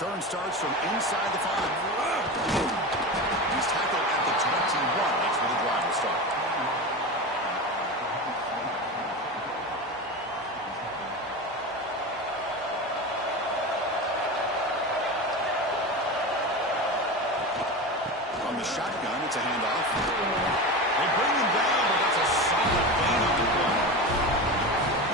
Return starts from inside the 5. He's tackled at the 21. That's where the drive will start. On the shotgun, it's a handoff. They bring him down, but that's a solid gain on the play.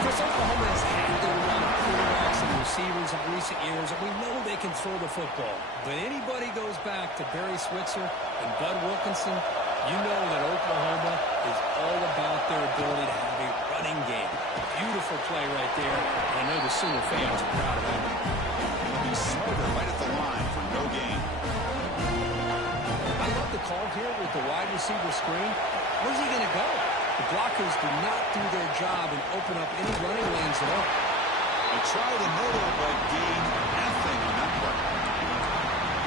Chris, Oklahoma has had their run of quarterbacks and receivers of recent years, and we know they can throw the football. But anybody goes back to Barry Switzer and Bud Wilkinson, you know that Oklahoma is all about their ability to have a running game. Beautiful play right there, and I know the Sooner fans are proud of that. He's smarter right at the line for no gain. I love the call here with the wide receiver screen. Where's he going to go? The blockers do not do their job and open up any running lanes at all. They try the middle, but gain nothing on that play.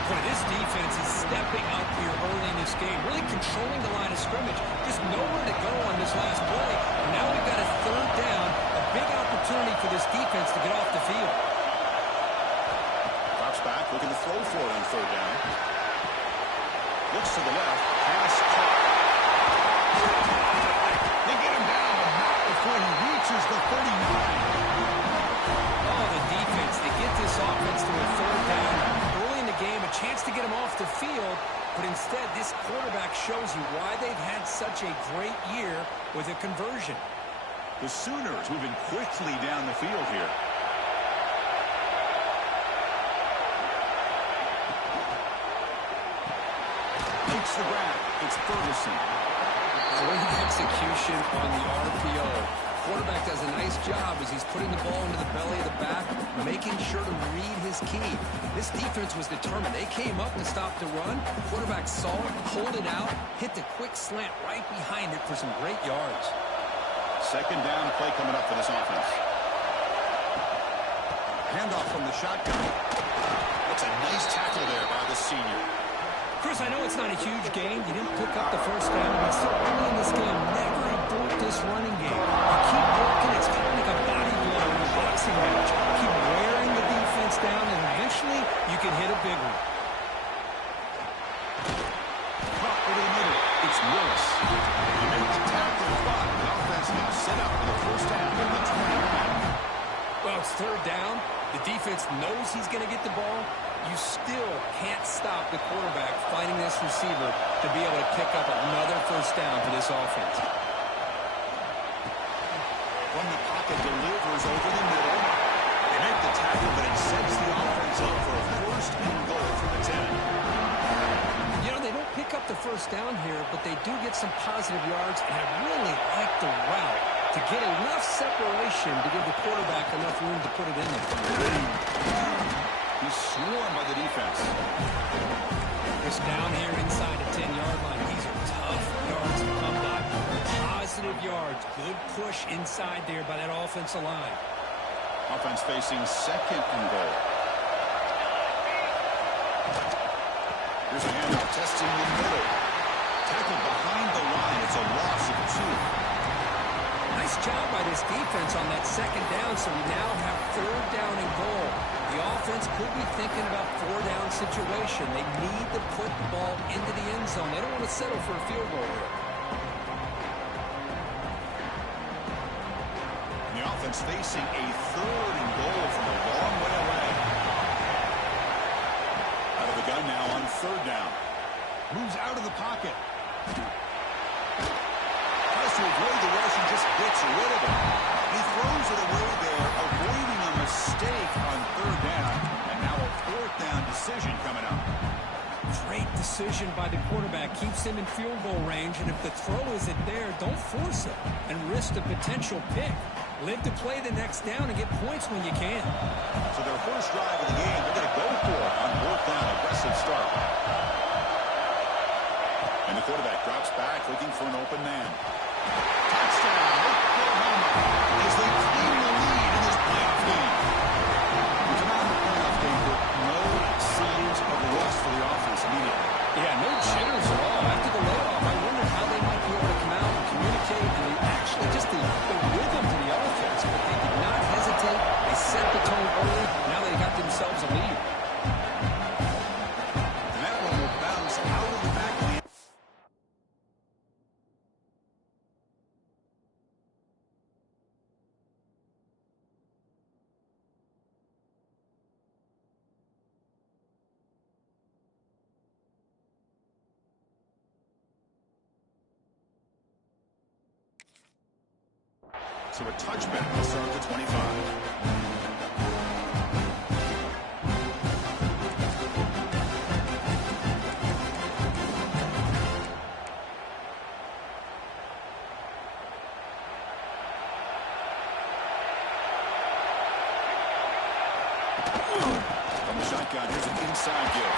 Boy, this defense is stepping up here early in this game, really controlling the line of scrimmage. Just nowhere to go on this last play. And now we've got a third down, a big opportunity for this defense to get off the field. Drops back, looking to throw for it on third down. Looks to the left, pass caught. They get him down, but not before he reaches the 39. Oh, the defense, they get this offense to a third down. Early in the game, a chance to get him off the field, but instead this quarterback shows you why they've had such a great year with a conversion. The Sooners moving quickly down the field here. Makes the grab. It's Ferguson. Great execution on the RPO. Quarterback does a nice job as he's putting the ball into the belly of the back, making sure to read his key. This defense was determined. They came up and stopped the run. Quarterback saw it, pulled it out, hit the quick slant right behind it for some great yards. Second down play coming up for this offense. Handoff from the shotgun. That's a nice tackle there by the senior. Chris, I know it's not a huge gain. You didn't pick up the first down, but still early in this game, never abort this running game. You keep working, it's kind of like a body blow in a boxing match. Keep wearing the defense down, and eventually you can hit a big one. Caught over the middle. It's Willis. He made the tackle, but the offense now set up for the first down at the 29. Well, it's third down. The defense knows he's going to get the ball. You still can't stop the quarterback finding this receiver to be able to pick up another first down for this offense. From the pocket, delivers over the middle. They make the tackle, but it sets the offense up for a first and goal from the 10. You know, they don't pick up the first down here, but they do get some positive yards, and I really like the route to get enough separation to give the quarterback enough room to put it in there. He's swarmed by the defense. Just down here inside the 10-yard line. These are tough yards to come by. Positive yards. Good push inside there by that offensive line. Offense facing second and goal. Here's a handoff testing the middle. Tackled behind the line. It's a loss of 2. Nice job by this defense on that second down, so we now have third down and goal. The offense could be thinking about four-down situation. They need to put the ball into the end zone. They don't want to settle for a field goal here. And the offense facing a third and goal from a long way away. Out of the gun now on third down. Moves out of the pocket. To avoid the rush and just gets rid of it. He throws it away there, avoiding a mistake on third down, and now a fourth down decision coming up. Great decision by the quarterback. Keeps him in field goal range, and if the throw isn't there, don't force it and risk the potential pick. Live to play the next down and get points when you can. So their first drive of the game, they're going to go for it on fourth down. Aggressive start. And the quarterback drops back, looking for an open man. Touchdown, Oklahoma, as they claim the lead in this playoff game. It's not a playoff game, but no signs of rust for the offense immediately. Yeah, no jitters at all. After the layoff, I wonder how they might be able to come out and communicate and actually just the rhythm to the offense. But they did not hesitate. They set the tone early. Now they got themselves a lead. so a touchback will start at the 25. From the shotgun, here's an inside give.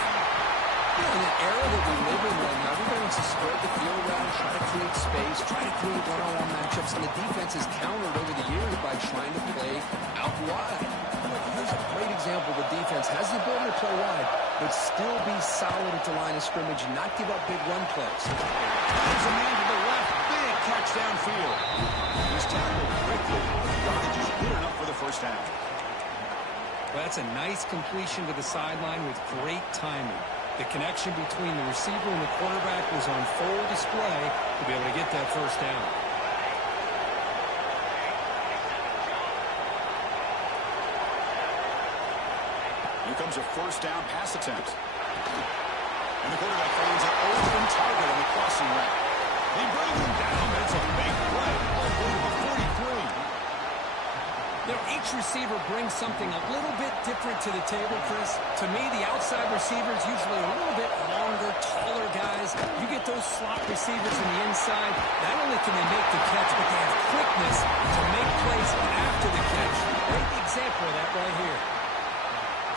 You know, in the era that we live in right now, everybody wants to spread the field around, try to create space, try to create one-on-one matchups, and the defense has countered over the years by trying to play out wide. Here's a great example. The defense has the ability to play wide, but still be solid at the line of scrimmage, not give up big run plays. There's a man to the left. Big catch downfield. He's tackled quickly. The yardage is good enough for the first half. Well, that's a nice completion to the sideline with great timing. The connection between the receiver and the quarterback was on full display to be able to get that first down. Here comes a first down pass attempt. And the quarterback finds an open target on the crossing route. They bring him down. That's a big play. All the way to the 43. You know, each receiver brings something a little bit different to the table, Chris. To me, the outside receivers usually a little bit longer, taller guys. You get those slot receivers in the inside. Not only can they make the catch, but they have quickness to make plays after the catch. Great example of that right here.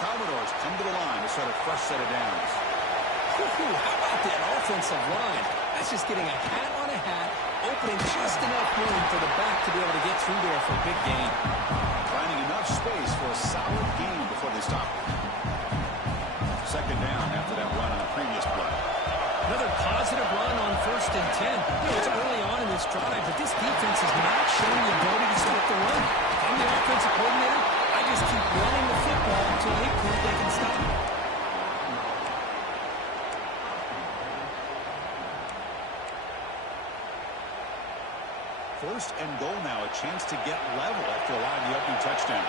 Commodores come to the line to start a fresh set of downs. How about that offensive line? That's just getting a hat on a hat, opening just enough room for the back to be able to get through there for a big gain. Finding enough space for a solid gain before they stop. Second down after that run on the previous play. Another positive run on 1st and 10. You know, it's early on in this drive, but this defense is not showing the ability to stop the run. I'm the offensive coordinator. I just keep running the football until they prove they can stop it. First and goal now, a chance to get level after allowing the opening touchdown.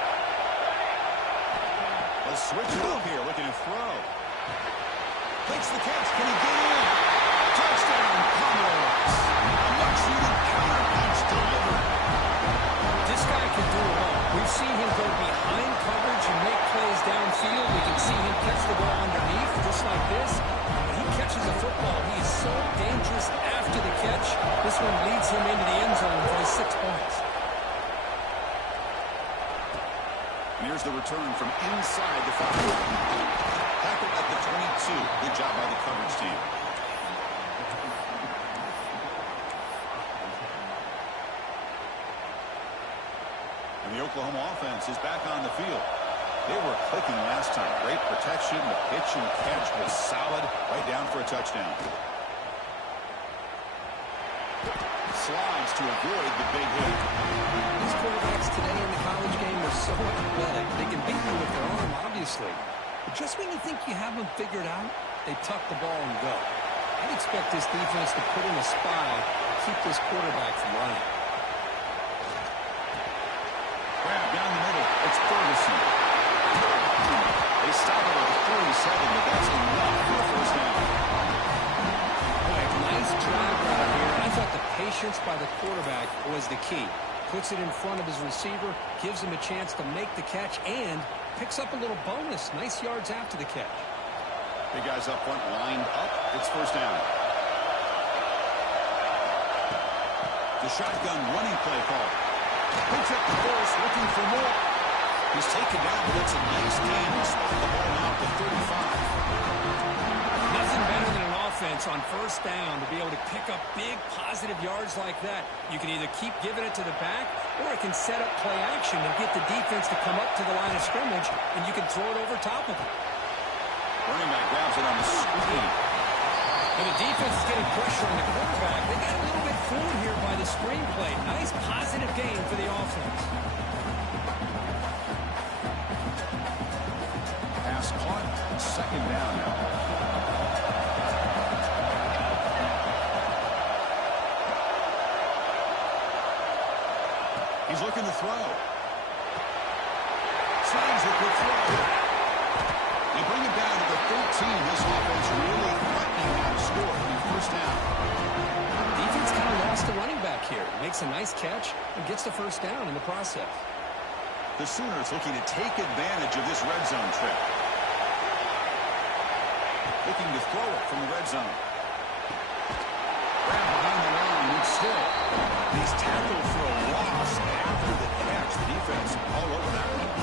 Let's switch it up here, looking to throw. Takes the catch, can he get in? Touchdown, Commodores. A much-needed counter punch delivered. This guy can do it all. We've seen him go behind coverage and make plays downfield. We can see him catch the ball underneath, just like this. When he catches a football, he is so dangerous after the catch. This one leads him into the end zone for the 6 points. And here's the return from inside the 5. Tackled at the 22. Good job by the coverage team. And the Oklahoma offense is back on the field. They were clicking last time. Great protection. The pitch and catch was solid. Right down for a touchdown. Slides to avoid the big hit. These quarterbacks today in the college game are so athletic. They can beat you with their arm, obviously. But just when you think you have them figured out, they tuck the ball and go. I'd expect this defense to put in a spy to keep this quarterback from running. Grab down the middle. It's Ferguson. They stop it at the 47, but that's enough for a first down. Nice drive right here. I thought the patience by the quarterback was the key. Puts it in front of his receiver, gives him a chance to make the catch, and picks up a little bonus. Nice yards after the catch. Big guys up front lined up. It's first down. The shotgun running play call. Picks up the force, looking for more. He's taken down, but it's a nice gain. He'll spot the ball out to 35. Nothing better than an offense on first down to be able to pick up big positive yards like that. You can either keep giving it to the back, or it can set up play action and get the defense to come up to the line of scrimmage, and you can throw it over top of it. Running back grabs it on the screen. And the defense is getting pressure on the quarterback. They got a little bit fooled here by the screen play. Nice positive gain for the offense. Pass caught. Second down now. He's looking to throw. Slides a quick throw. They bring it down to the 13. This offense really threatening now to score. First down. Defense defense kind of lost the running back here. Makes a nice catch and gets the first down in the process. The Sooners looking to take advantage of this red zone trip. Looking to throw it from the red zone. Grab behind the line and still. He's tackled for a loss after the catch. The defense all over that one.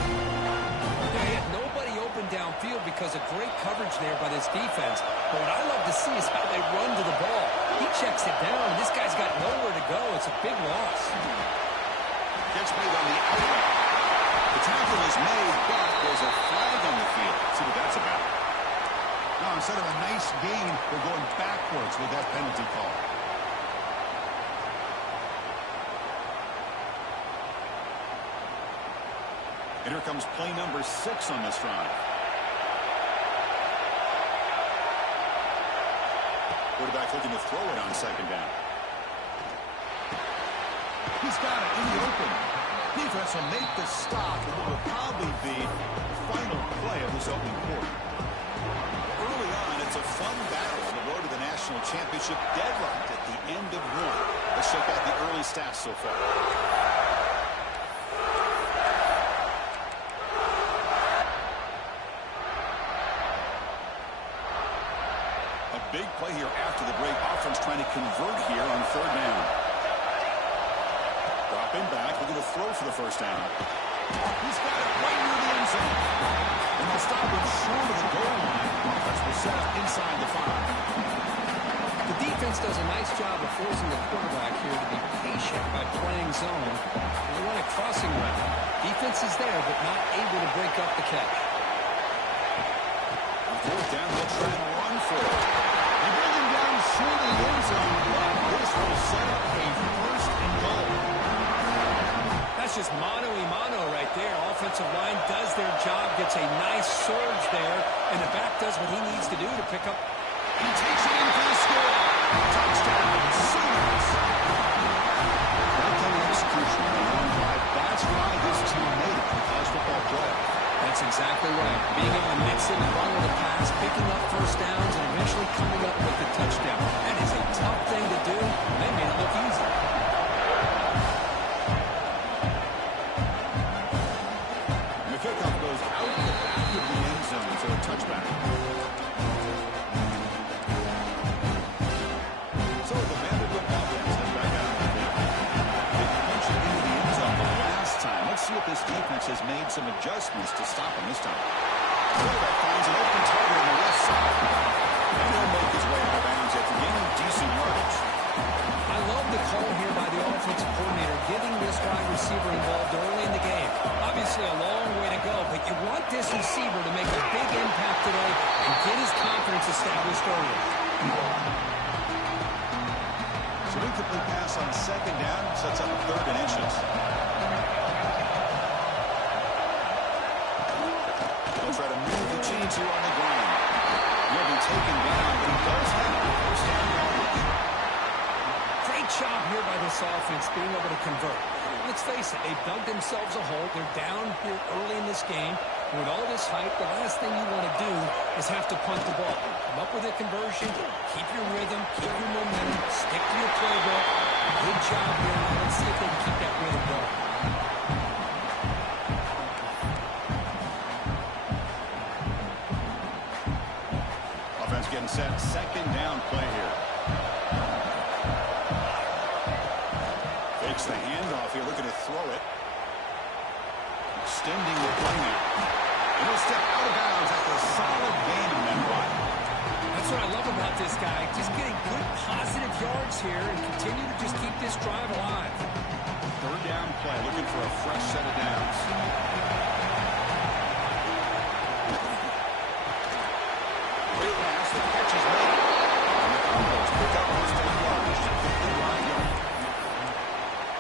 They had nobody open downfield because of great coverage there by this defense. But what I love to see is how they run to the ball. He checks it down, and this guy's got nowhere to go. It's a big loss. Gets made on the outlet. The tackle is made, but there's a flag on the field. Let's see what that's about. No, instead of a nice gain, we're going backwards with that penalty call. And here comes play number 6 on this drive. Quarterback looking to throw it on second down. He's got it in the open. Defense will make the stop, and it will probably be the final play of this opening quarter. Early on, it's a fun battle on the road to the national championship, deadlocked at the end of one. Let's check out the early stats so far. A big play here after the break. Offense trying to convert here on third down. Dropping back, looking to throw for the first down. He's got it right near the end zone. And they'll stop him short of the goal line. Offense will set up inside the 5. The defense does a nice job of forcing the quarterback here to be patient by playing zone. They run a crossing route. Defense is there, but not able to break up the catch. On fourth down, they'll try to run for it. They bring him down short of the end zone, but this will set up a first and goal. That's just mano-a-mano right there. Offensive line does their job, gets a nice surge there, and the back does what he needs to do to pick up. He takes it in for the score. Touchdown, Sooners. That kind of execution on a long drive, that's why this team made it to the college football playoff. That's exactly right. Being able to mix in the run with the pass, picking up first downs, and eventually coming up with the touchdown. That is a tough thing to do. They made it look easy. And the kickoff goes out the back of the end zone, so a touchback. So the Vanderbilt offense is back out right now. They punched it into the end zone the last time. Let's see if this defense has made some adjustments to stop him this time. Quarterback finds an open target on the left side. And he'll make his way out of bounds after gaining decent yardage. I love the call here by the offensive coordinator, getting this wide receiver involved early in the game. Obviously a long way to go, but you want this receiver to make a big impact today and get his confidence established early. So incomplete pass on second down, sets up a third and inches. They'll try to move the chains here on the ground. He'll be taken down, but he does have the first down yardage. Great job here by this offense being able to convert. Let's face it, they've dug themselves a hole. They're down here early in this game. With all this hype, the last thing you want to do is have to punt the ball. Come up with a conversion, keep your rhythm, keep your momentum, stick to your playbook. Good job here. Now let's see if they can keep that rhythm going. Offense getting set. Second down play here. Fakes the handoff here, looking to throw it. Extending the play now. And he'll step out of bounds after a solid gain and then run. That's what I love about this guy. Just getting good positive yards here and continue to just keep this drive alive. Third down play, looking for a fresh set of downs. Great pass, the catch is made. And the Cowboys pick up first down yardage.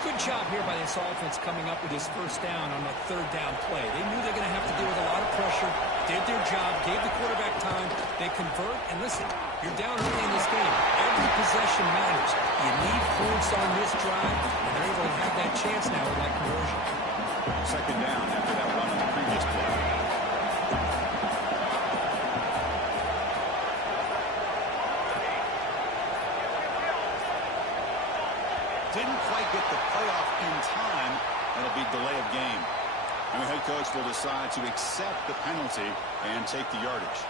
Good job here by this offense coming up with this first down on that third down play. They knew they're going to have to deal with a lot of pressure, did their job, gave the quarterback time. They convert, and listen, you're down early in this game. Every possession matters. You need points on this drive, and they're able to have that chance now with that conversion. Second down after that run on the previous play. Didn't quite get the playoff in time. That'll be delay of game. And the head coach will decide to accept the penalty and take the yardage.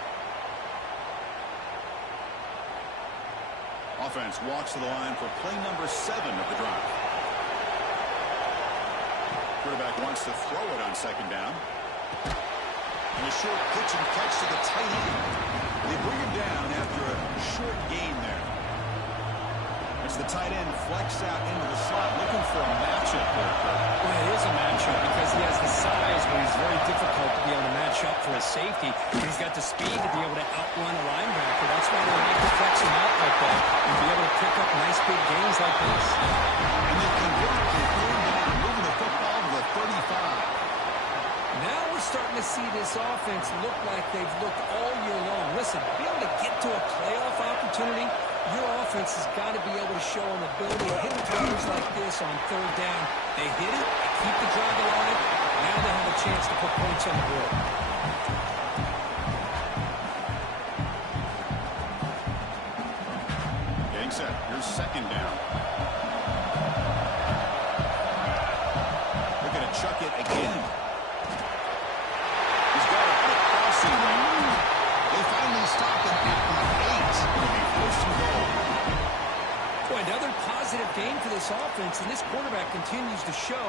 Offense walks to the line for play number 7 of the drive. Quarterback wants to throw it on second down. And a short pitch and catch to the tight end. They bring him down after a short gain there. As the tight end flex out into the slot, looking for a matchup there. Well, it is a matchup because he has the size where he's very difficult to be able to match up for a safety. And he's got the speed to be able to outrun a linebacker. That's why they like to flex him out like that and be able to pick up nice big gains like this. And they convert on third down, moving the football to the 35. Now we're starting to see this offense look like they've looked all year long. Listen, to be able to get to a playoff opportunity, your offense has got to be able to show an ability to hit throws like this on third down. They hit it, they keep the drive alive. Now they have a chance to put points on the board. Getting set. Here's second down. They're going to chuck it again. He's got it in the crossing lane. They finally stop it at the 8. It'll be first and goal. Boy, another positive game for this offense, and this quarterback continues to show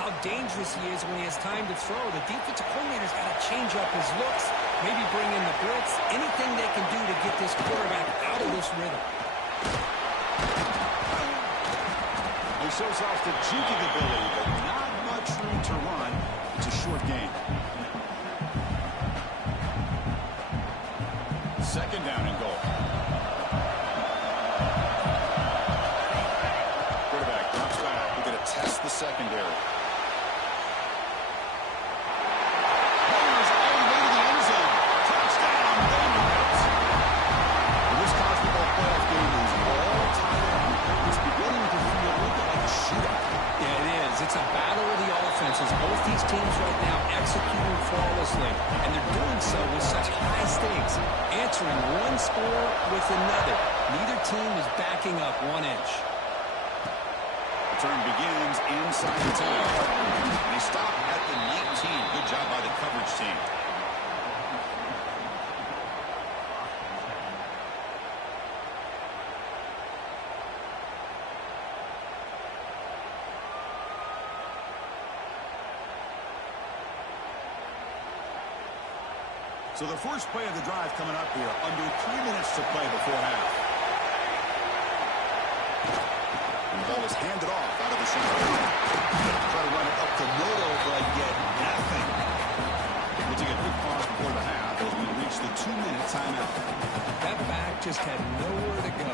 how dangerous he is when he has time to throw. The defensive coordinator's got to change up his looks, maybe bring in the blitz, anything they can do to get this quarterback out of this rhythm. He shows off the juking ability, but not much room to run. It's a short game. Second down and goal. Quarterback drops back. We're going to test the secondary. Runners all the way to the end zone. Touchdown, Vanderbilt. This college football playoff game is all tied up. It's beginning to feel a little bit like a shootout. Yeah, it is. It's a battle of the offenses. Both these teams right now executing flawlessly, and they're doing so with such high stakes, answering one score with another. Neither team is backing up 1 inch. The turn begins inside the 10. And they stop at the 19. Good job by the coverage team. So the first play of the drive coming up here, under 3 minutes to play before half. And the ball is handed off out of the center. Try to run it up to Noto, but yet nothing. We'll take a quick pause before the half as we reach the 2-minute timeout. That back just had nowhere to go.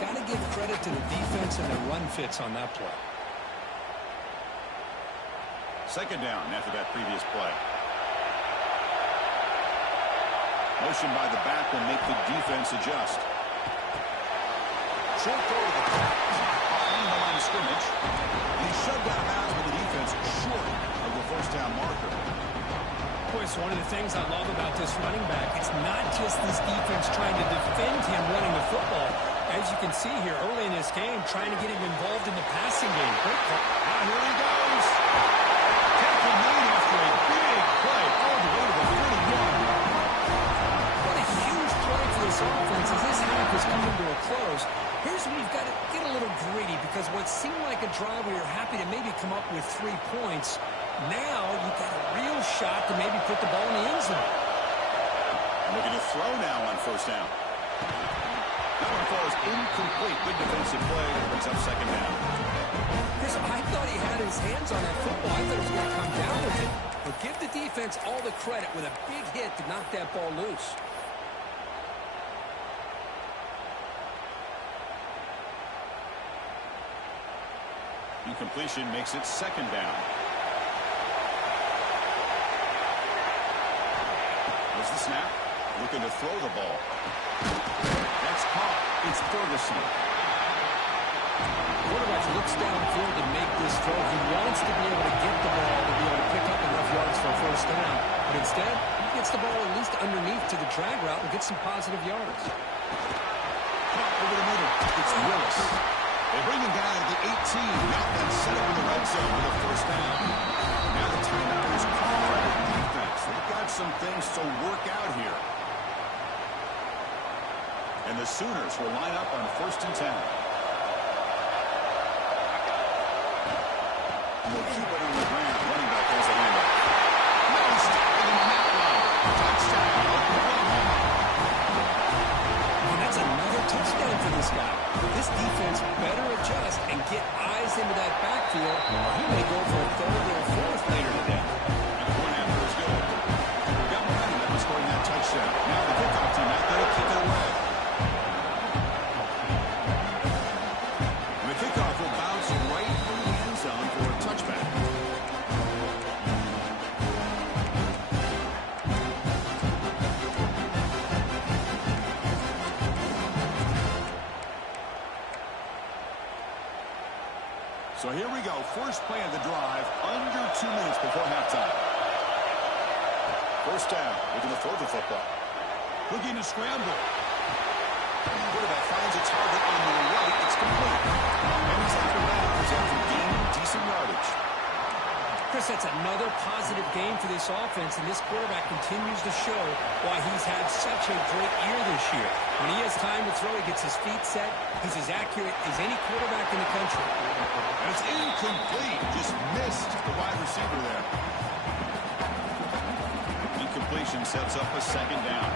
Got to give credit to the defense and the run fits on that play. Second down after that previous play. Motion by the back will make the defense adjust. Short throw to the back behind the line of scrimmage. And he's shoved out of bounds with the defense short of the first down marker. Boy, it's one of the things I love about this running back. It's not just this defense trying to defend him running the football. As you can see here early in this game, trying to get him involved in the passing game. Great call. Now here he goes. Tackle made after a big play all the way to the 41. This offense, as this half is coming to a close, here's where you've got to get a little greedy, because what seemed like a drive where you're happy to maybe come up with 3 points, now you've got a real shot to maybe put the ball in the end zone. Looking to throw now on first down. That one falls incomplete. Good defensive play. Brings up second down. Chris, I thought he had his hands on that football. I thought he was going to come down with it. But give the defense all the credit with a big hit to knock that ball loose. Incompletion makes it second down. There's the snap. Looking to throw the ball. That's caught. It's Ferguson. Quarterback looks downfield to make this throw. He wants to be able to get the ball to be able to pick up enough yards for a first down. But instead, he gets the ball at least underneath to the drag route and gets some positive yards. Over the middle. It's Willis. They bring him down at the 18. Got that set up in the red zone with a first down. Now the timeout is called by the defense. They've got some things to work out here. And the Sooners will line up on 1st and 10. We'll keep it on the ground. Running back has the handoff. Nice tackle on that one. Touchdown, Oklahoma. And that's another touchdown for this guy. This defense better adjust and get eyes into that backfield, or he may go for a 3rd or 4th later today. And the point after is good. We got momentum after scoring that touchdown. Now the kickoff team out there to kick it away. And the kickoff will bounce right through the end zone for a touchback. So here we go. First play of the drive, under 2 minutes before halftime. First down. Looking to throw the football. Looking to scramble. Quarterback finds a target on the right. It's complete. And he's out of bounds after gaining decent yardage. Chris, that's another positive game for this offense, and this quarterback continues to show why he's had such a great year this year. When he has time to throw, he gets his feet set. He's as accurate as any quarterback in the country. And it's incomplete. Just missed the wide receiver there. Incompletion sets up a 2nd down.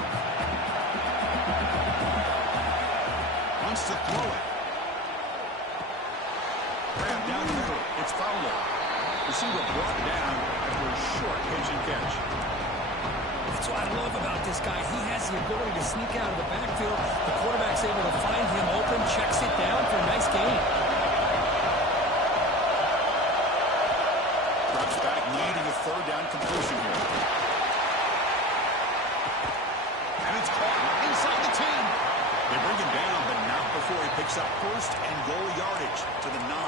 Wants to throw it. Grab down the middle. It's Fowler. Receiver brought down after a short pitch and catch. That's what I love about this guy. He has the ability to sneak out of the backfield. The quarterback's able to find him open, checks it down for a nice gain. Drops back, needing a 3rd down completion here. And it's caught inside the 10. They bring him down, but not before he picks up 1st and goal yardage to the 9.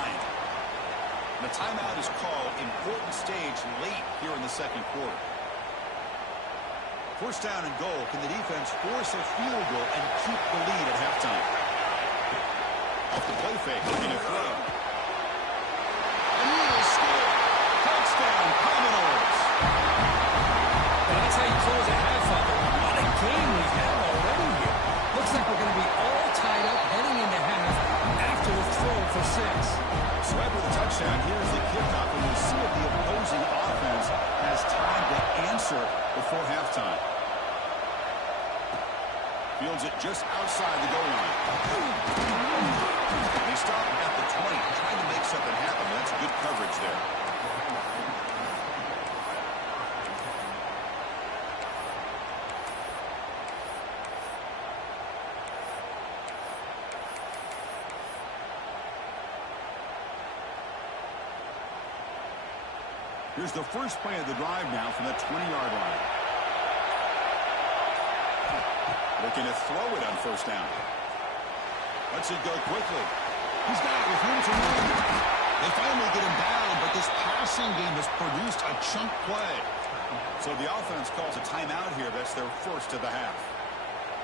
The timeout is called. Important stage late here in the 2nd quarter. 1st down and goal. Can the defense force a field goal and keep the lead at halftime? Off the play fake, looking to throw. And he will score. Touchdown, Commodores. And that's how you close a half up. What a game we have already here. Looks like we're going to be all tied up heading into half after the throw for 6. So after the touchdown, here's the kickoff, and we'll see if the opposing offense has time to answer before halftime. Fields it just outside the goal line. They stop at the 20, trying to make something happen. That's good coverage there. Here's the first play of the drive now from the 20-yard line. Looking to throw it on 1st down. Lets it go quickly. He's got it with room to run. They finally get him down, but this passing game has produced a chunk play. So the offense calls a timeout here. That's their 1st of the half.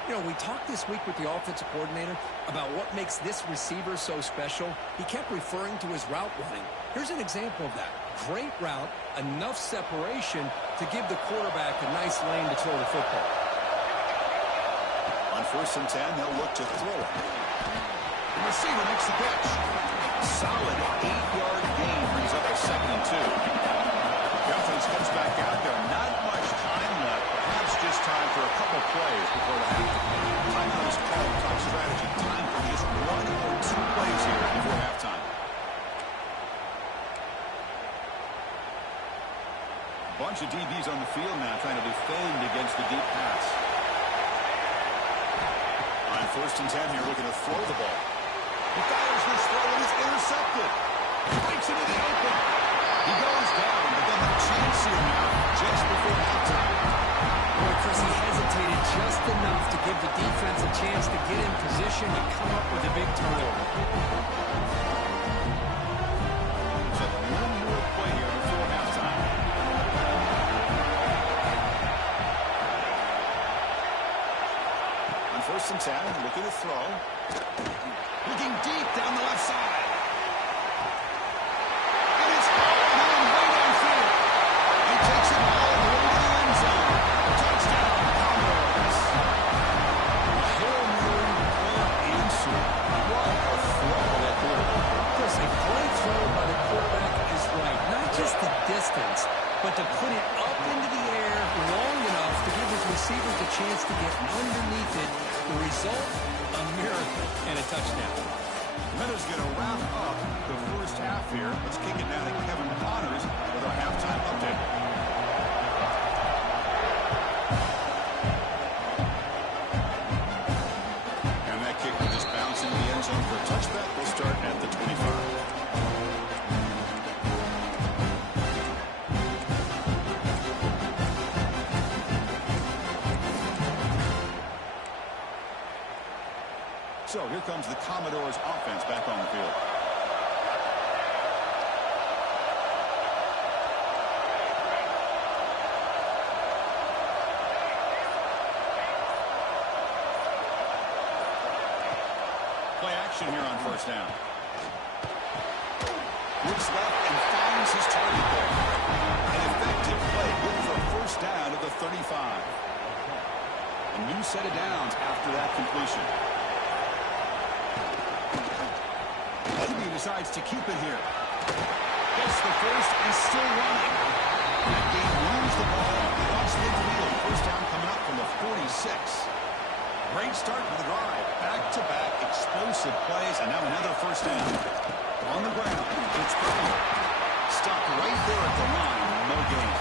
You know, we talked this week with the offensive coordinator about what makes this receiver so special. He kept referring to his route running. Here's an example of that. Great route, enough separation to give the quarterback a nice lane to throw the football. On 1st and 10, they'll look to throw it. The receiver makes the catch. Solid 8-yard gain brings up a 2nd and 2. The offense comes back out there. Not much time left. Perhaps just time for a couple plays before the half. Timeout is called. Top strategy. Time for just 1 or 2 plays here before halftime. Bunch of DBs on the field now trying to defend against the deep pass. On 1st and 10 here, looking to throw the ball. He fires this throw and it's intercepted. Breaks into the open. He goes down, but then the chance here now just before halftime. Boy, Chris, he hesitated just enough to give the defense a chance to get in position and come up with a big turnover. So 1 more play here before halftime. On 1st and 10, looking to throw. Looking deep down the left side. And it's hauled in way downfield. He takes it all the way to the end zone. Touchdown, Commodores. Hail Mary, punt answer. What a throw by that quarterback. Chris, a great throw by the quarterback is right. Not just the distance, but to put it up into the air long enough to give his receivers a chance to get underneath it. The result, a miracle and a touchdown. Meadows going to wrap up the first half here. Let's kick it down to Kevin Connors with our halftime update. And that kick will just bounce into the end zone for a touchback. We'll start at the 25. So here comes the Commodores offense back on the field. Play action here on first down. Looks left and finds his target there. An effective play, good for a first down at the 35. A new set of downs after that completion. He decides to keep it here. Gets the first and still running. That game moves the ball across midfield. First down coming up from the 46. Great start for the drive. Back-to-back explosive plays, and now another first down. On the ground, it's Burton. Stuck right there at the line. No gain.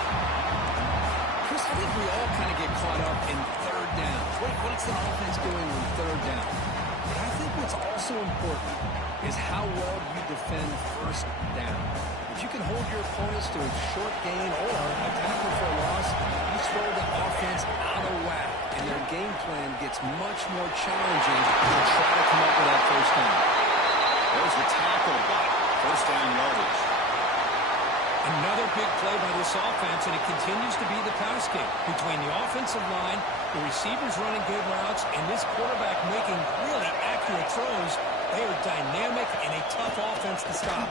Chris, I think we all kind of get caught up in third down. What's the offense doing on third down? But I think what's also important is how well you defend first down. If you can hold your opponents to a short gain or a tackle for a loss, you throw the offense out of whack, and their game plan gets much more challenging to try to come up with that first down. There's the tackle, but first down yardage. Another big play by this offense, and it continues to be the pass game. Between the offensive line, the receivers running good routes, and this quarterback making really accurate throws, they are dynamic and a tough offense to stop.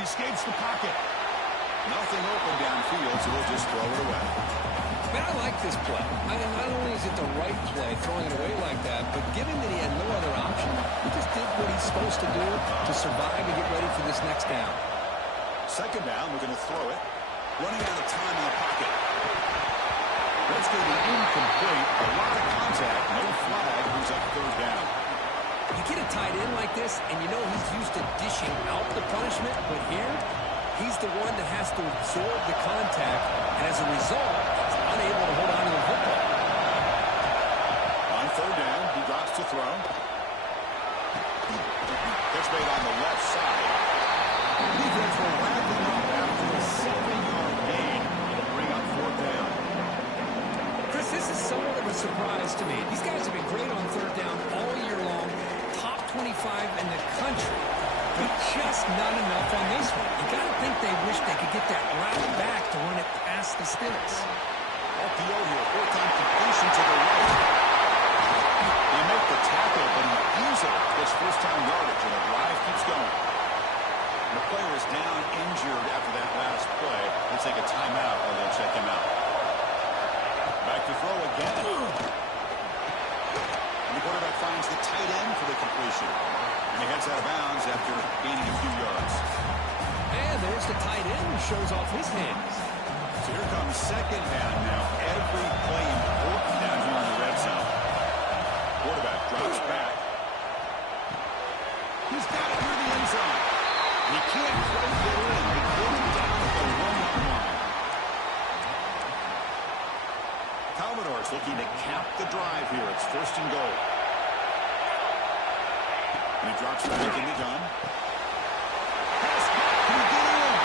He escapes the pocket. Nothing open downfield, so we'll just throw it away. Man, I like this play. Not only is it the right play, throwing it away like that, but given that he had no other option, he just did what he's supposed to do to survive and get ready for this next down. Second down, we're going to throw it. Running out of time in the pocket. That's going to be incomplete. A lot of contact. No flag. Who's up third down? You get a tight end like this, and you know he's used to dishing out the punishment, but here, he's the one that has to absorb the contact, and as a result, he's unable to hold on to the football. On third down, he drops to throw. Pitch made on the left side. Defense will wrap him up after a 7-yard gain. It'll bring up fourth down. Chris, this is somewhat of a surprise to me. These guys have been great on third down all year long. Top 25 in the country. But just not enough on this one. You got to think they wish they could get that route back to run it past the sticks. RPO here. Four-time completion to the right. They make the tackle, but he easily gets first-time yardage, and the drive keeps going. The player is down injured after that last play. They'll take a timeout or they'll check him out. Back to throw again. And the quarterback finds the tight end for the completion. And he heads out of bounds after gaining a few yards. And there's the tight end who shows off his hands. So here comes second down now. Every play important down here in the red zone. Quarterback drops back. He's got it near the end zone. He can't quite get in. They pull him down at the 1-yard line. Commodores looking to cap the drive here. It's first and goal. And he drops back in the gun. Pass back. Can he get in?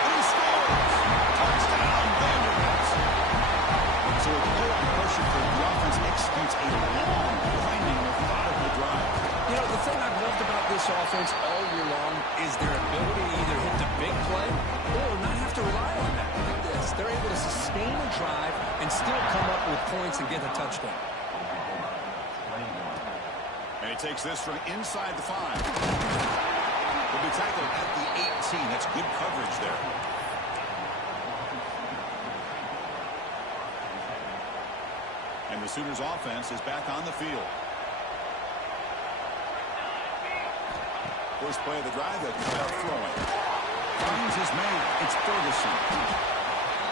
And he scores. Touchdown, Vanderbilt. So with no pressure for the offense executes a long, grinding, methodical drive. You know, the thing I've loved about this offense all year long is their ability to either hit the big play or not have to rely on that. Look at this. They're able to sustain a drive and still come up with points and get a touchdown. takes this from inside the 5. Will be tackled at the 18. That's good coverage there. And the Sooners offense is back on the field. First play of the drive, they'll come out throwing. Finds his man. It's Ferguson.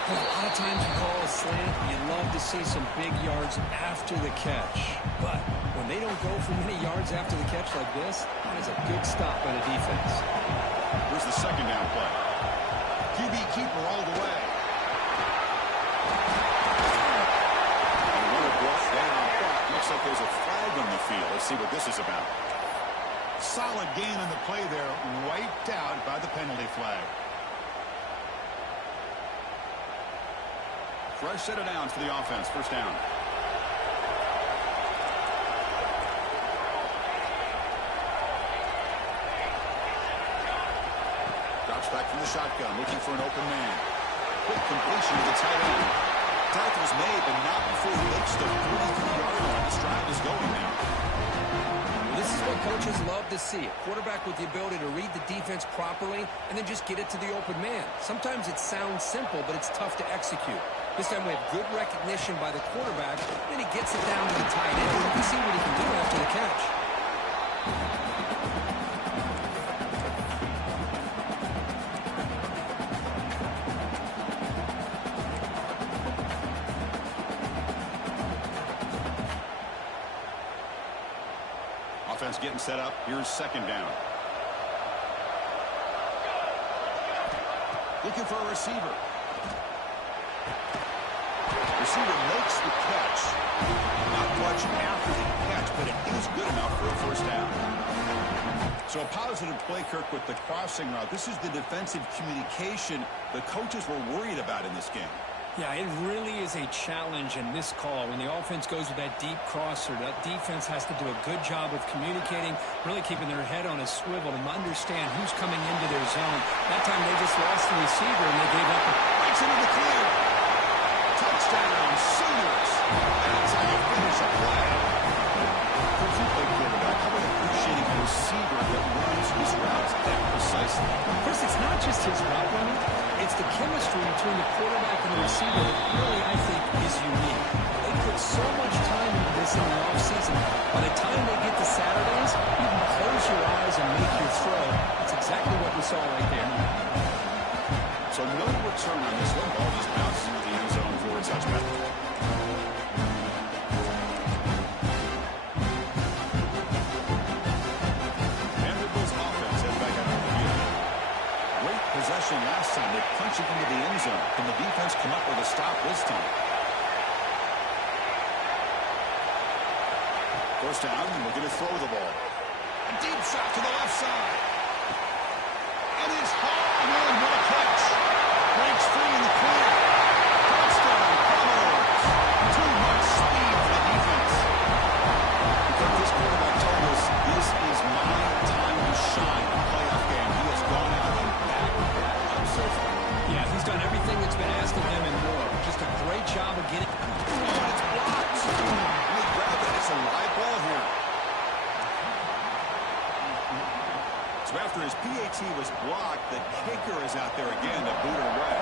A lot of times you call a slant, you love to see some big yards after the catch. But when they don't go for many yards after the catch like this, that is a good stop by the defense. Here's the second down play. QB keeper all the way. And runner brought down. Looks like there's a flag on the field. Let's see what this is about. Solid gain on the play there, wiped out by the penalty flag. Fresh set of downs for the offense. First down. Drops back from the shotgun, looking for an open man. Quick completion to the tight end. Tackle's made, but not before he makes the 43-yard line. This drive is going now. This is what coaches love to see. A quarterback with the ability to read the defense properly and then just get it to the open man. Sometimes it sounds simple, but it's tough to execute. This time we have good recognition by the quarterback, and he gets it down to the tight end. You can see what he can do after the catch. Offense getting set up. Here's second down. Looking for a receiver. Receiver makes the catch. Not much after the catch, but it is good enough for a first down. So a positive play, Kirk, with the crossing route. This is the defensive communication the coaches were worried about in this game. Yeah, it really is a challenge in this call. When the offense goes with that deep crosser, that defense has to do a good job of communicating, really keeping their head on a swivel to understand who's coming into their zone. That time they just lost the receiver and they gave up. Breaks into the clear. Touchdown, Sooners. That's how you finish a play. Coach, you play quarterback. How about appreciating a receiver that runs his routes that precisely? Chris, it's not just his route running. It's the chemistry between the quarterback and the receiver that really, I think, is unique. They put so much time into this in the offseason. By the time they get to Saturdays, you can close your eyes and make your throw. That's exactly what we saw right there. So no return on this one. Ball just bounces into the end zone for a touchback. Vanderbilt's offense heads back out of the field. Great possession last time. They punch it into the end zone. Can the defense come up with a stop this time? First down, and we're going to throw the ball. A deep shot to the left side. And it's hard. Man, what a catch. Breaks free in the clear. Touchdown, Commodores. Too much speed for the defense. Because this quarterback told us this is my time to shine in a playoff game. He has gone out and backed that up so far. Yeah, he's done everything that's been asked of him and more. Just a great job of getting. Oh, and it's blocked. Let me grab that. It's a live ball here. So after his PAT was blocked, the kicker is out there again to boot it away.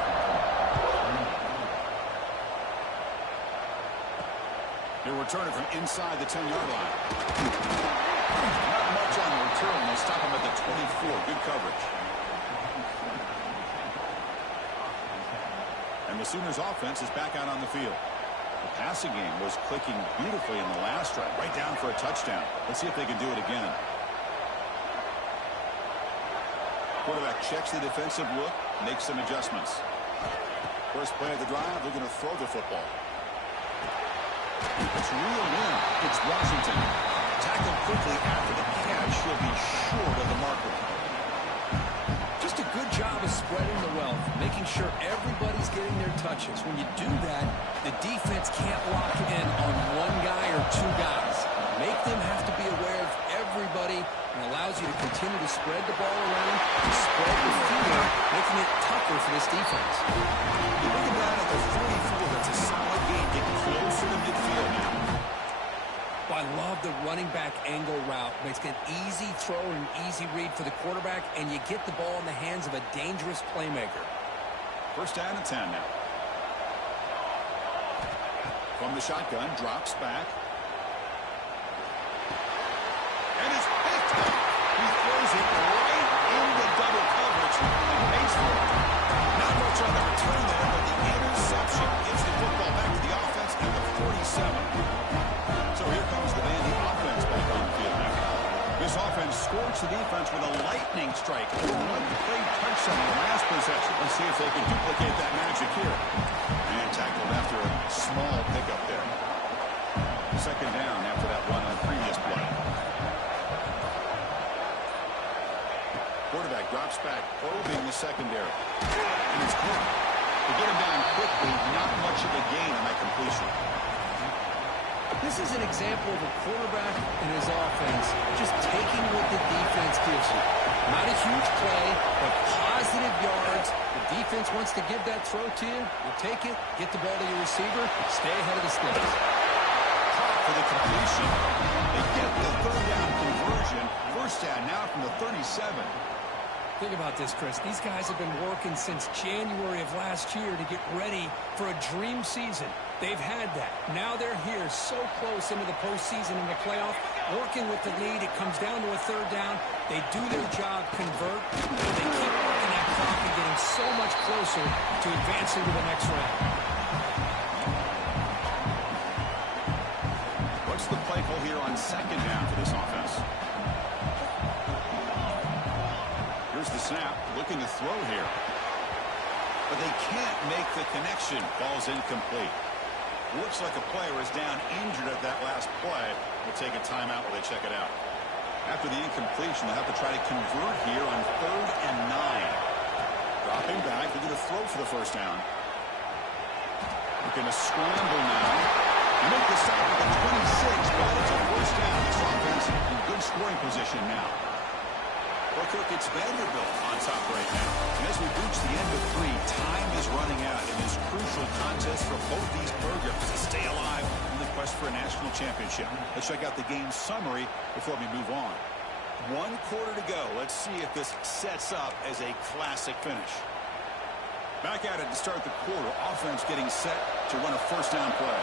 He'll return it from inside the 10-yard line. Not much on the return. They stop him at the 24. Good coverage. And the Sooners offense is back out on the field. The passing game was clicking beautifully in the last drive, right down for a touchdown. Let's see if they can do it again. Quarterback checks the defensive look, makes some adjustments. First play of the drive, they're going to throw the football. It's reeled in. It's Washington. Tackled quickly after the catch. He'll be short of the marker. Just a good job of spreading the wealth, making sure everybody's getting their touches. When you do that, the defense can't lock in on one guy or two guys. Make them have to be aware of everybody, and allows you to continue to spread the ball around, to spread the field, making it tougher for this defense. You look at that at the 44, that's a solid gain, getting closer to midfield now. Well, I love the running back angle route. Makes it an easy throw and an easy read for the quarterback, and you get the ball in the hands of a dangerous playmaker. First down and 10 now. From the shotgun, drops back. And it's picked up. He throws it right into double coverage and pays for it. Not much on the return there, but the interception gives the football back to the offense at the 47. So here comes the Vandy offense back on the field now. This offense scorched the defense with a lightning strike. One-play touchdown in the last possession. Let's see if they can duplicate that magic here. And tackled after a small pickup there. Second down after that run on the previous play. Quarterback drops back, probing the secondary. And it's caught. To get him down quickly, not much of a gain on that completion. This is an example of a quarterback and his offense just taking what the defense gives you. Not a huge play, but positive yards. The defense wants to give that throw to you. You take it, get the ball to your receiver, stay ahead of the sticks. Caught for the completion. They get the third down conversion. First down now from the 37. Think about this, Chris. These guys have been working since January of last year to get ready for a dream season. They've had that. Now they're here so close into the postseason and the playoff, working with the lead. It comes down to a third down. They do their job, convert. They keep working that clock and getting so much closer to advancing to the next round. What's the play call here on second down for this offense? Here's the snap, looking to throw here. But they can't make the connection. Ball's incomplete. Looks like a player is down injured at that last play. We'll take a timeout while they check it out. After the incompletion, they'll have to try to convert here on 3rd and 9. Dropping back, looking to throw for the first down. Looking to scramble now. Make the stop at the 26, but it's a first down. This offense in good scoring position now. Well, Kirk, it's Vanderbilt on top right now. And as we reach the end of 3, time is running out in this crucial contest for both these programs to stay alive in the quest for a national championship. Let's check out the game summary before we move on. 1 quarter to go. Let's see if this sets up as a classic finish. Back at it to start the quarter. Offense getting set to run a first down play.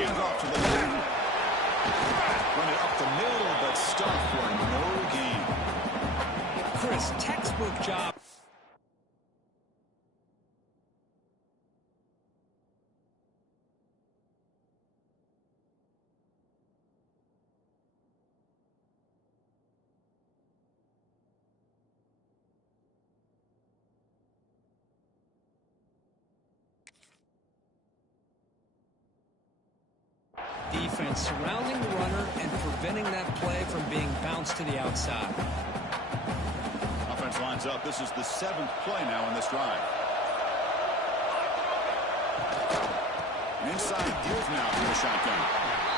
Hands off to the left. Run it up the middle, but stuffed for no gain. Chris, textbook job. Defense surrounding the runner and preventing that play from being bounced to the outside. Offense lines up. This is the 7th play now in this drive. An inside give now from the shotgun.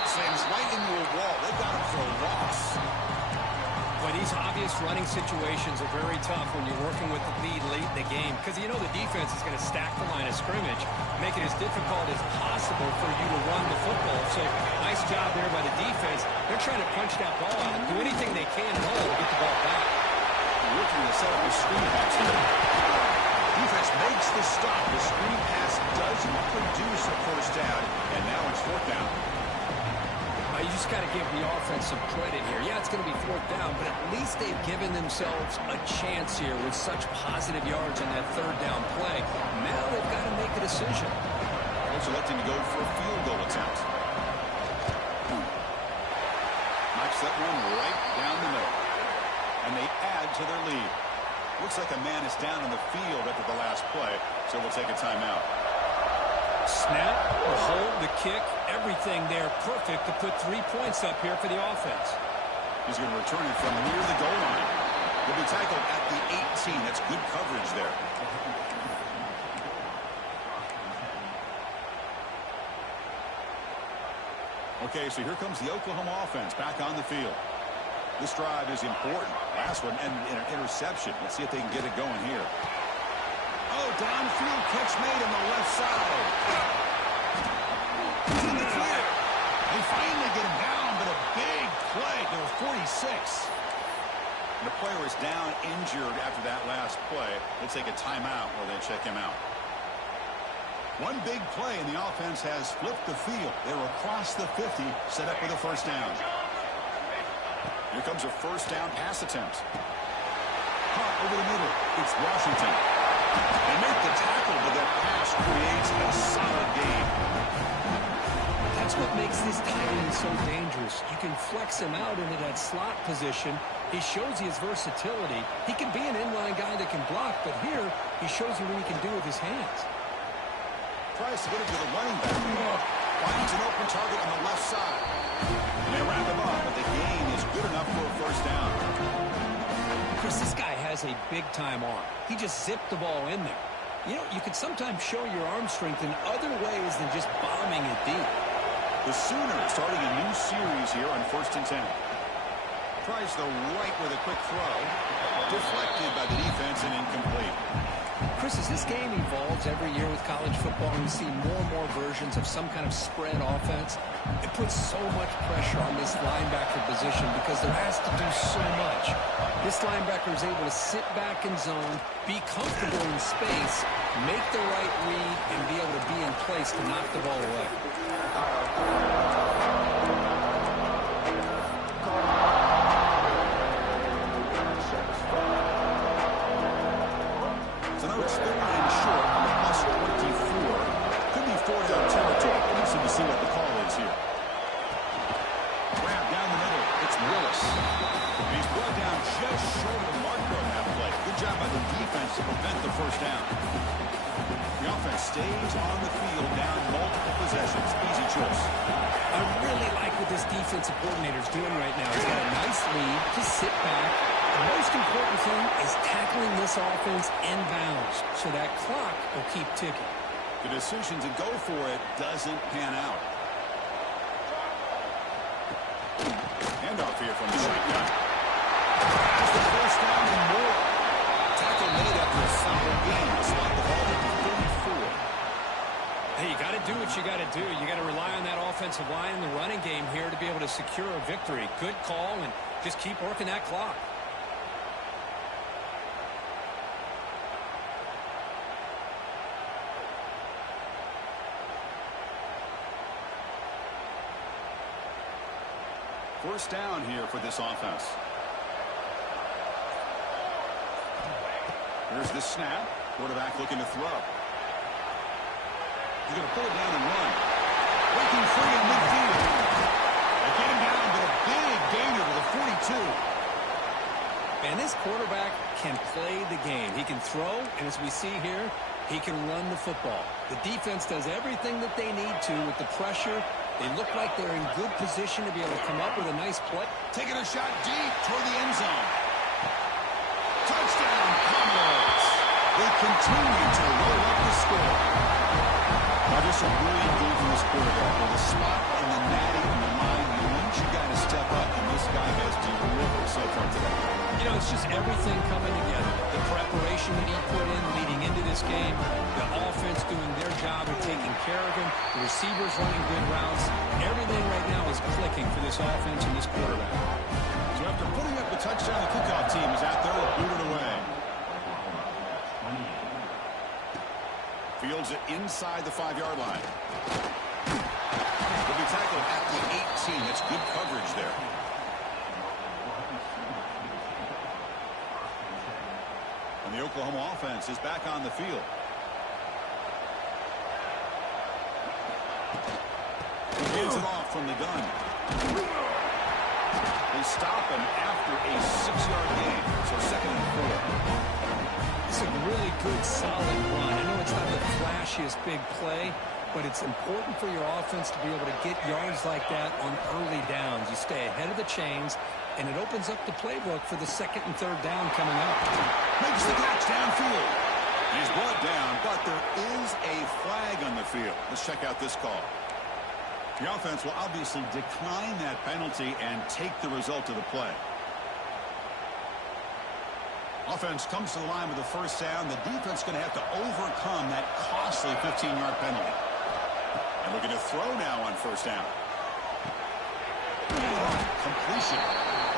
Slams right into a wall. They've got him for a loss. Boy, these obvious running situations are very tough when you're working with the lead late in the game because you know the defense is going to stack the line of scrimmage, make it as difficult as possible for you to run the football. So nice job there by the defense. They're trying to punch that ball out and do anything they can at all to get the ball back. Looking to set up a screen pass here. Defense makes the stop. The screen pass doesn't produce a first down, and now it's 4th down. You just got to give the offense some credit here. Yeah, it's going to be 4th down, but at least they've given themselves a chance here with such positive yards on that 3rd down play. Now they've got to make a decision. Also electing to go for a field goal attempt. Knocks that one right down the middle. And they add to their lead. Looks like a man is down on the field after the last play, so we'll take a timeout. Snap, the hold, the kick, everything there perfect to put 3 points up here for the offense. He's going to return it from near the goal line. He'll be tackled at the 18. That's good coverage there. Okay, so here comes the Oklahoma offense back on the field. This drive is important. Last one ended in an interception. Let's see if they can get it going here. Oh, downfield catch made on the left side. In the clear. They finally get him down, but a big play. Number 46. The player is down injured after that last play. They'll take a timeout while they check him out. One big play, and the offense has flipped the field. They're across the 50, set up with a first down. Here comes a first down pass attempt. Caught over the middle. It's Washington. They make the tackle, but that pass creates a solid gain. That's what makes this tight end so dangerous. You can flex him out into that slot position. He shows you his versatility. He can be an inline guy that can block, but here he shows you what he can do with his hands. Tries to get it to the running back. Finds an open target on the left side. And they wrap him up, but the gain is good enough for a first down. Chris, this guy has a big-time arm. He just zipped the ball in there. You know, you can sometimes show your arm strength in other ways than just bombing it deep. The Sooners starting a new series here on 1st and 10. Tries the right with a quick throw. Deflected by the defense and incomplete. Chris, as this game evolves every year with college football, and we see more and more versions of some kind of spread offense, it puts so much pressure on this linebacker position because they're asked to do so much. This linebacker is able to sit back in zone, be comfortable in space, make the right read, and be able to be in place to knock the ball away. To prevent the first down. The offense stays on the field down multiple possessions. Easy choice. I really like what this defensive coordinator is doing right now. He's got a nice lead to sit back. The most important thing is tackling this offense inbounds so that clock will keep ticking. The decision to go for it doesn't pan out. Handoff here from the shotgun. That's the first down and more. Tackle made after a solid game. Slot the ball at the 34. Hey, you got to do what you got to do. You got to rely on that offensive line in the running game here to be able to secure a victory. Good call, and just keep working that clock. First down here for this offense. Here's the snap. Quarterback looking to throw. He's going to pull it down and run. Breaking free in midfield. They get him down, but a big gainer to the 42. And this quarterback can play the game. He can throw, and as we see here, he can run the football. The defense does everything that they need to with the pressure. They look like they're in good position to be able to come up with a nice play. Taking a shot deep toward the end zone. Touchdown, Commodores. They continue to roll up the score. Now, just a brilliant game from this quarterback. With a spot in the natty on the line, you need your guy to step up, and this guy has delivered so far today. You know, it's just everything coming together. The preparation that he put in leading into this game, the offense doing their job of taking care of him, the receivers running good routes. Everything right now is clicking for this offense and this quarterback. So after putting up the touchdown, the kickoff team is out there to boot it away. Fields it inside the 5-yard line. Will be tackled at the 18. That's good coverage there. And the Oklahoma offense is back on the field. He hands it off from the gun. They stop him after a 6-yard gain. So 2nd and 4. It's a really good, solid run. I know it's not the flashiest big play, but it's important for your offense to be able to get yards like that on early downs. You stay ahead of the chains, and it opens up the playbook for the 2nd and 3rd down coming up. Makes the catch downfield. He's brought down, but there is a flag on the field. Let's check out this call. The offense will obviously decline that penalty and take the result of the play. Offense comes to the line with the first down. The defense going to have to overcome that costly 15-yard penalty. And looking to throw now on first down. completion.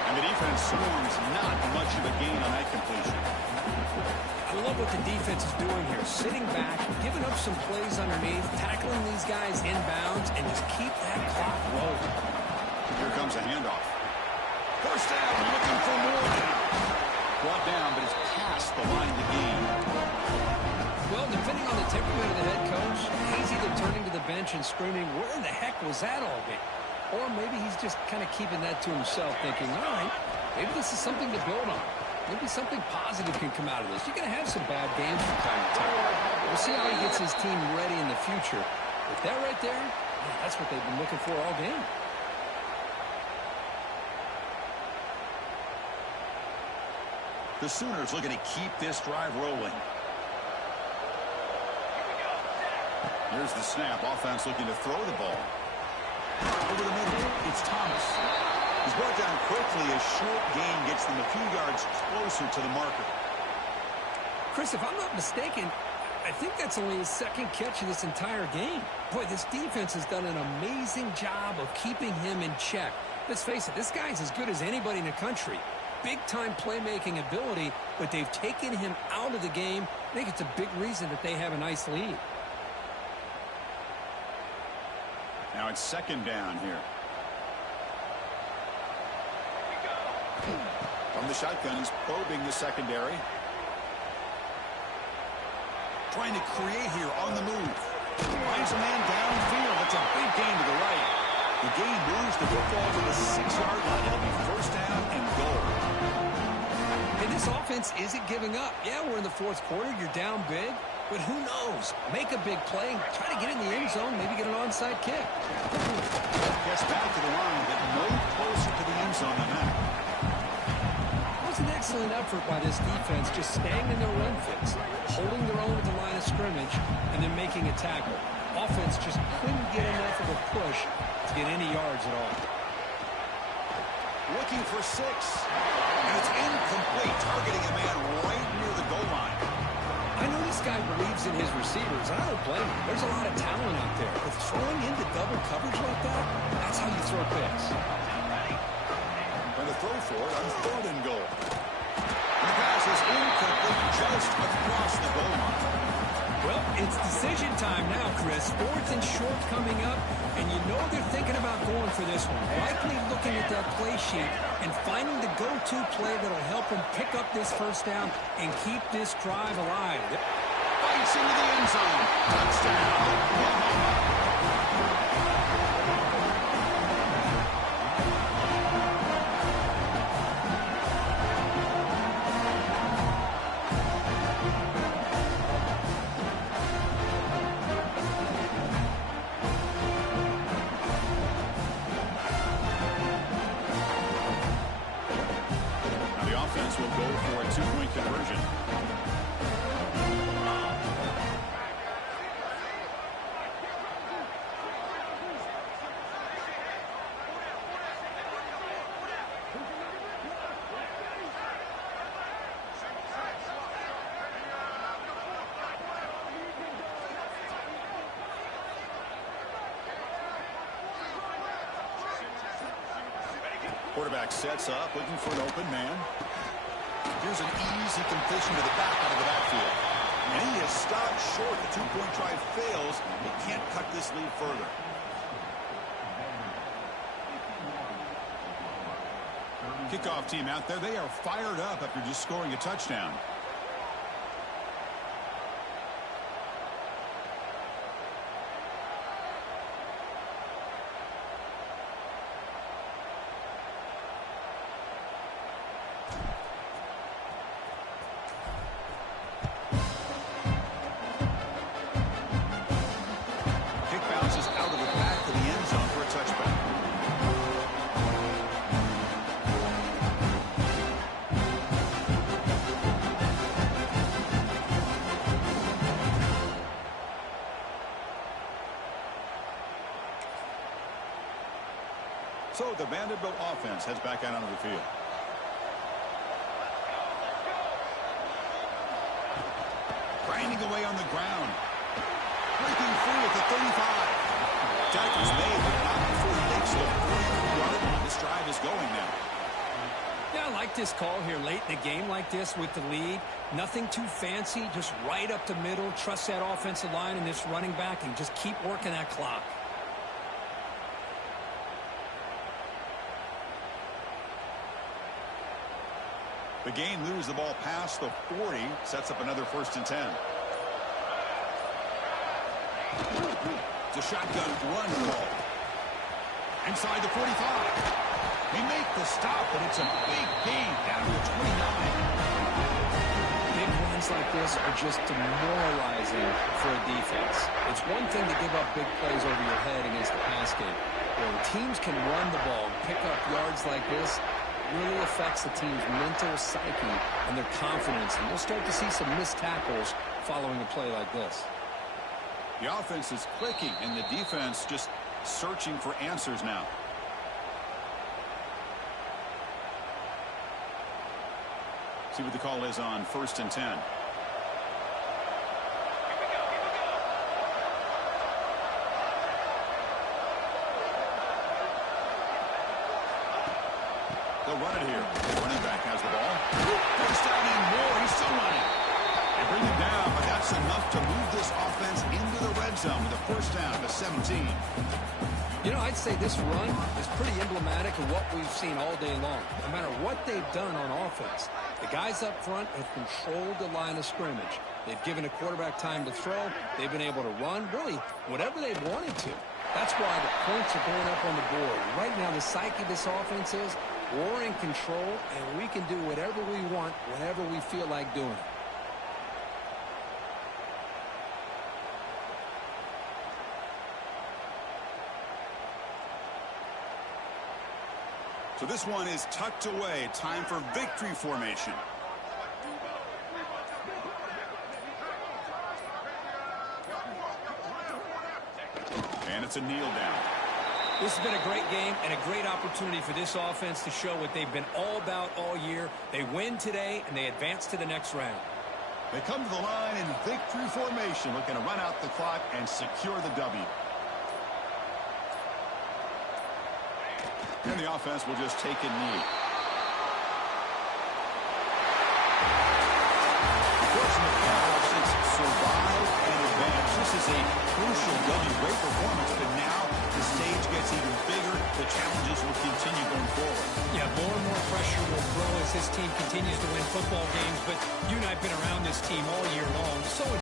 And the defense swarms not much of a gain on that completion. I love what the defense is doing here. Sitting back, giving up some plays underneath, tackling these guys inbounds, and just keep that clock rolling. Here comes a handoff. First down, looking for more now. Brought down, but it's past the line to gain. Well, depending on the temperament of the head coach, he's either turning to the bench and screaming, where in the heck was that all game? Or maybe he's just kind of keeping that to himself, thinking, all right, maybe this is something to build on. Maybe something positive can come out of this. You're going to have some bad games from time to time. We'll see how he gets his team ready in the future. But that right there, man, that's what they've been looking for all game. The Sooners looking to keep this drive rolling. Here's the snap. Offense looking to throw the ball. Over the middle, it's Thomas. He's brought down quickly. A short gain gets them a few yards closer to the marker. Chris, if I'm not mistaken, I think that's only his second catch of this entire game. Boy, this defense has done an amazing job of keeping him in check. Let's face it, this guy's as good as anybody in the country. Big-time playmaking ability, but they've taken him out of the game. I think it's a big reason that they have a nice lead. Now it's second down here. From the shotgun, he's probing the secondary. Trying to create here on the move. Finds a man downfield. That's a big gain to the right. The gain moves the football to the 6-yard line. It'll be first down and goal. Hey, this offense isn't giving up. Yeah, we're in the fourth quarter. You're down big. But who knows? Make a big play. Try to get in the end zone. Maybe get an onside kick. Gets back to the line, but no closer to the end zone than that. It was an excellent effort by this defense, just staying in their run fits, holding their own at the line of scrimmage, and then making a tackle. Offense just couldn't get enough of a push to get any yards at all. Looking for 6. And it's incomplete, targeting a man right near the goal line. I know this guy believes in his receivers, and I don't blame him. There's a lot of talent out there. But throwing into double coverage like that, that's how you throw picks. And the throw for it on third and goal. And the pass is incomplete just across the goal line. Well, it's decision time now, Chris. Fourth and short coming up, and you know they're thinking about going for this one. Likely looking at that play sheet and finding the go-to play that'll help them pick up this first down and keep this drive alive. Bites into the end zone. Touchdown, Oklahoma. Will go for a 2-point conversion. Quarterback sets up, looking for an open man. Here's an easy completion to the back out of the backfield. And he is stopped short. The 2-point drive fails. He can't cut this lead further. Kickoff team out there. They are fired up after just scoring a touchdown. So the Vanderbilt offense heads back out onto the field. Grinding away on the ground. Breaking free at the 35. Tackle's made, but not before he makes the 40-yard line. This drive is going now. Yeah, I like this call here late in a game like this with the lead. Nothing too fancy, just right up the middle. Trust that offensive line and this running back and just keep working that clock. The game moves the ball past the 40, sets up another 1st and 10. It's a shotgun run call. Inside the 45. They make the stop, but it's a big gain down to the 29. Big runs like this are just demoralizing for a defense. It's one thing to give up big plays over your head against the pass game. When teams can run the ball and pick up yards like this, really affects the team's mental psyche and their confidence. And we'll start to see some missed tackles following a play like this. The offense is clicking, and the defense just searching for answers now. See what the call is on 1st and 10. They'll run it here. The running back has the ball. First down and more. He's still running. They bring him down, but that's enough to move this offense into the red zone with a 1st down to 17. You know, I'd say this run is pretty emblematic of what we've seen all day long. No matter what they've done on offense, the guys up front have controlled the line of scrimmage. They've given the quarterback time to throw. They've been able to run, really, whatever they've wanted to. That's why the points are going up on the board. Right now, the psyche of this offense is we're in control, and we can do whatever we want whenever we feel like doing it. So this one is tucked away. Time for victory formation. And it's a kneel down. This has been a great game and a great opportunity for this offense to show what they've been all about all year. They win today, and they advance to the next round. They come to the line in victory formation, looking to run out the clock and secure the W. And the offense will just take a knee. Fortunate since survive and advance. This is a crucial W. Great performance, but now the stage gets even bigger. The challenges will continue going forward. Yeah, more and more pressure will grow as this team continues to win football games, but you and I have been around this team all year long. So